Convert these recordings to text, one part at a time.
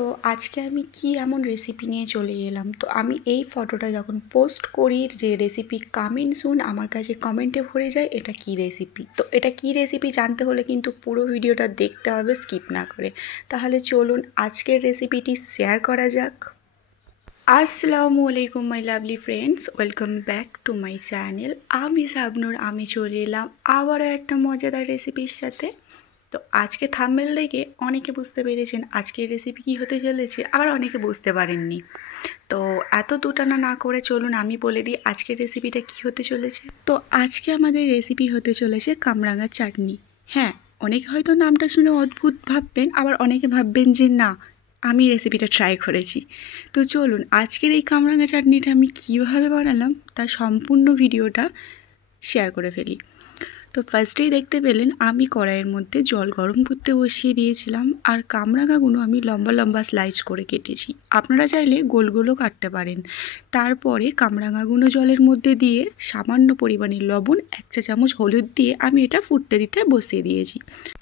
তো আজকে আমি কি এমন রেসিপি নিয়ে চলে এলাম, তো আমি এই ফটোটা যখন পোস্ট করি যে রেসিপি কামিং সুন আমার কাছে কমেন্টে ভরে যায় এটা কি রেসিপি। তো এটা কি রেসিপি জানতে হলে কিন্তু পুরো ভিডিওটা দেখতে হবে স্কিপ না করে। তাহলে চলুন আজকের রেসিপিটি শেয়ার করা যাক। আসসালামু আলাইকুম my lovely friends, welcome back to my channel. আমি শাবনূর, আমি চলে এলাম আবারও একটা মজাদার রেসিপির সাথে। তো আজকে থাম্বনেল দেখে অনেকে বুঝতে পেরেছেন আজকের রেসিপি কী হতে চলেছে, আবার অনেকে বুঝতে পারেননি। তো এত দুটানা না করে চলুন আমি বলে দিই আজকের রেসিপিটা কী হতে চলেছে। তো আজকে আমাদের রেসিপি হতে চলেছে কামরাঙার চাটনি। হ্যাঁ, অনেকে হয়তো নামটা শুনে অদ্ভুত ভাববেন, আবার অনেকে ভাববেন যে না আমি রেসিপিটা ট্রাই করেছি। তো চলুন আজকের এই কামরাঙা চাটনিটা আমি কীভাবে বানালাম তার সম্পূর্ণ ভিডিওটা শেয়ার করে ফেলি। তো ফার্স্টেই দেখতে পেলেন আমি কড়াইয়ের মধ্যে জল গরম করতে বসিয়ে দিয়েছিলাম, আর কামরাঙাগুলো আমি লম্বা লম্বা স্লাইস করে কেটেছি। আপনারা চাইলে গোল গোলও কাটতে পারেন। তারপরে কামরাঙাগুলো জলের মধ্যে দিয়ে সামান্য পরিমাণে লবণ, 1 চা চামচ হলুদ দিয়ে আমি এটা ফুটতে দিতে বসিয়ে দিয়েছি।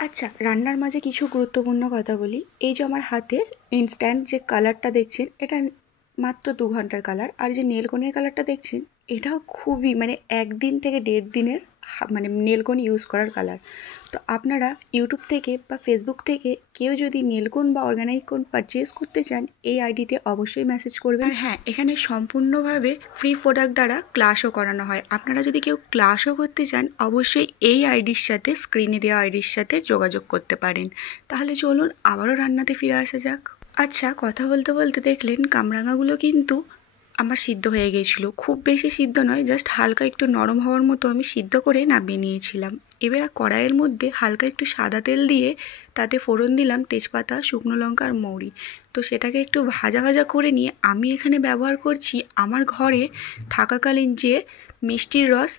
আচ্ছা, রান্নার মাঝে কিছু গুরুত্বপূর্ণ কথা বলি। এই যে আমার হাতে ইনস্ট্যান্ট যে কালারটা দেখছেন এটা মাত্র 2 ঘন্টার কালার, আর যে নেলকনের কালারটা দেখছেন এটাও খুবই 1 দিন থেকে 1.5 দিনের নেলকন ইউজ করার কালার। তো আপনারা ইউটিউব থেকে বা ফেসবুক থেকে কেউ যদি নেলকন বা অর্গানাইক কোন পারচেস করতে চান এই আইডিতে অবশ্যই মেসেজ করবেন। আর হ্যাঁ, এখানে সম্পূর্ণভাবে ফ্রি প্রোডাক্ট দ্বারা ক্লাসও করানো হয়। আপনারা যদি কেউ ক্লাসও করতে চান অবশ্যই এই আইডির সাথে, স্ক্রিনে দেওয়া আইডির সাথে যোগাযোগ করতে পারেন। তাহলে চলুন আবারও রান্নাতে ফিরে আসা যাক। আচ্ছা, কথা বলতে বলতে দেখলেন কামরাঙাগুলো কিন্তু আমার সিদ্ধ হয়ে গিয়েছিল। খুব বেশি সিদ্ধ নয়, জাস্ট হালকা একটু নরম হওয়ার মতো আমি সিদ্ধ করে নামিয়ে নিয়েছিলাম। এবার কড়াইয়ের মধ্যে হালকা একটু সাদা তেল দিয়ে তাতে ফোড়ন দিলাম তেজপাতা, শুকনো লঙ্কা আর মৌরি। তো সেটাকে একটু ভাজা ভাজা করে নিয়ে আমি এখানে ব্যবহার করছি আমার ঘরে থাকাকালীন যে মিষ্টির রস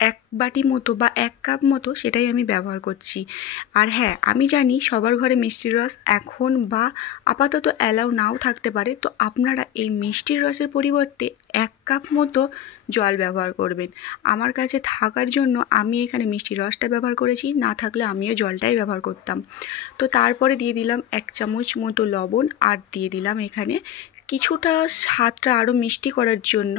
1 বাটি মতো বা 1 কাপ মতো, সেটাই আমি ব্যবহার করছি। আর হ্যাঁ, আমি জানি সবার ঘরে মিষ্টির রস এখন বা আপাতত অ্যালাউ নাও থাকতে পারে। তো আপনারা এই মিষ্টির রসের পরিবর্তে 1 কাপ মতো জল ব্যবহার করবেন। আমার কাছে থাকার জন্য আমি এখানে মিষ্টির রসটা ব্যবহার করেছি, না থাকলে আমিও জলটাই ব্যবহার করতাম। তো তারপরে দিয়ে দিলাম 1 চামচ মতো লবণ, আর দিয়ে দিলাম এখানে কিছুটা স্বাদটা আরও মিষ্টি করার জন্য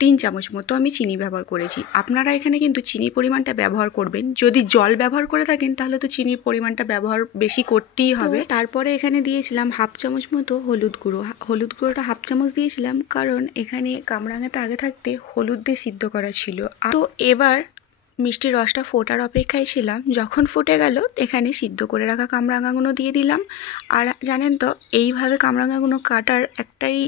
3 চামচ মতো আমি চিনি ব্যবহার করেছি। আপনারা এখানে কিন্তু চিনির পরিমাণটা ব্যবহার করবেন। যদি জল ব্যবহার করে থাকেন তাহলে তো চিনির পরিমাণটা ব্যবহার বেশি করতেই হবে। তারপরে এখানে দিয়েছিলাম 1/2 চামচ মতো হলুদ গুঁড়ো। হলুদ গুঁড়োটা 1/2 চামচ দিয়েছিলাম কারণ এখানে কামরাঙাতে আগে থাকতে হলুদ দিয়ে সিদ্ধ করা ছিল। তো এবার মিষ্টির রসটা ফোটার অপেক্ষায় ছিলাম। যখন ফুটে গেল এখানে সিদ্ধ করে রাখা কামরাঙাগুলো দিয়ে দিলাম। আর জানেন তো এইভাবে কামরাঙাগুলো কাটার একটাই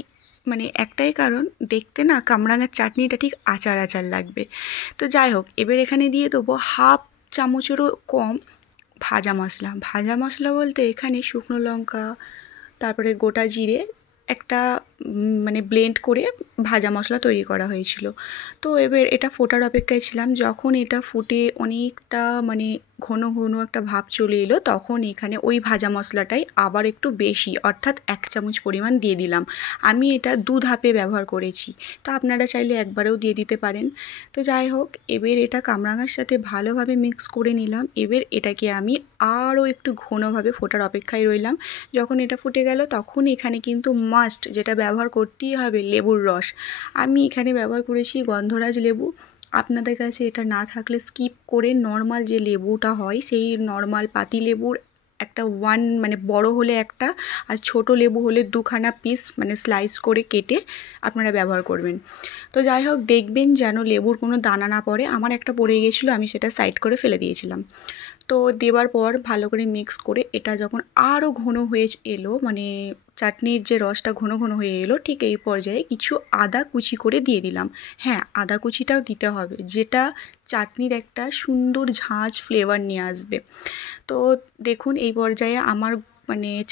কারণ, দেখতে না কামরাঙার চাটনিটা ঠিক আচার আচার লাগবে। তো যাই হোক, এবার এখানে দিয়ে দেবো 1/2 চামচেরও কম ভাজা মশলা। ভাজা মশলা বলতে এখানে শুকনো লঙ্কা, তারপরে গোটা জিরে একটা ব্লেন্ড করে ভাজা মশলা তৈরি করা হয়েছিল। তো এবার এটা ফোটার অপেক্ষায় ছিলাম। যখন এটা ফুটে অনেকটা ঘন ঘন একটা ভাব চলে এলো তখন এখানে ওই ভাজা মশলাটাই আবার একটু বেশি, অর্থাৎ 1 চামচ পরিমাণ দিয়ে দিলাম। আমি এটা 2 ধাপে ব্যবহার করেছি, তো আপনারা চাইলে একবারেও দিয়ে দিতে পারেন। তো যাই হোক, এবার এটা কামরাঙার সাথে ভালোভাবে মিক্স করে নিলাম। এবার এটাকে আমি আরও একটু ঘনভাবে ফোটার অপেক্ষায় রইলাম। যখন এটা ফুটে গেল তখন এখানে কিন্তু মাস্ট যেটা ব্যবহার করতেই হবে লেবুর রস। আমি এখানে ব্যবহার করেছি গন্ধরাজ লেবু। আপনাদের কাছে এটা না থাকলে স্কিপ করে নর্মাল যে লেবুটা হয় সেই নর্মাল পাতি লেবুর একটা বড় হলে একটা, আর ছোট লেবু হলে 2খানা পিস স্লাইস করে কেটে আপনারা ব্যবহার করবেন। তো যাই হোক, দেখবেন যেন লেবুর কোনো দানা না পড়ে। আমার একটা পড়ে গিয়েছিলো, আমি সেটা সাইড করে ফেলে দিয়েছিলাম। তো দেওয়ার পর ভালো করে মিক্স করে এটা যখন আরও ঘন হয়ে এলো, চাটনির যে রসটা ঘন ঘন হয়ে এলো, ঠিক এই পর্যায়ে কিছু আদা কুচি করে দিয়ে দিলাম। হ্যাঁ, আদা কুচিটাও দিতে হবে, যেটা চাটনির একটা সুন্দর ঝাঁঝ ফ্লেভার নিয়ে আসবে। তো দেখুন এই পর্যায়ে আমার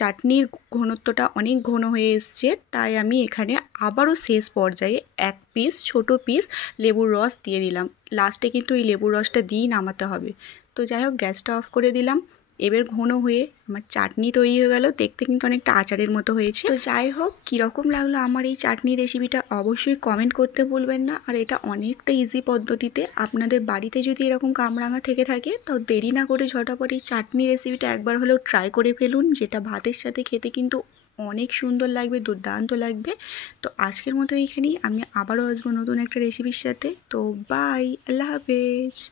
চাটনির ঘনত্বটা অনেক ঘন হয়ে এসছে, তাই আমি এখানে আবারও শেষ পর্যায়ে 1 পিস ছোট পিস লেবুর রস দিয়ে দিলাম। লাস্টে কিন্তু এই লেবুর রসটা দিয়েই নামাতে হবে। তো যাই হোক, গ্যাসটা অফ করে দিলাম। এবার ঘন হয়ে আমার চাটনি তৈরি হয়ে গেল। দেখতে কিন্তু অনেকটা আচারের মতো হয়েছে। তো যাই হোক, কীরকম লাগলো আমার এই চাটনি রেসিপিটা অবশ্যই কমেন্ট করতে ভুলবেন না। আর এটা অনেকটা ইজি পদ্ধতিতে, আপনাদের বাড়িতে যদি এরকম কামরাঙা থেকে থাকে তো দেরি না করে ঝটাপট এই চাটনি রেসিপিটা একবার হলেও ট্রাই করে ফেলুন, যেটা ভাতের সাথে খেতে কিন্তু অনেক সুন্দর লাগবে, দুর্দান্ত লাগবে। তো আজকের মতো এইখানেই, আমি আবারও আসবো নতুন একটা রেসিপির সাথে। তো বাই, আল্লাহ হাফেজ।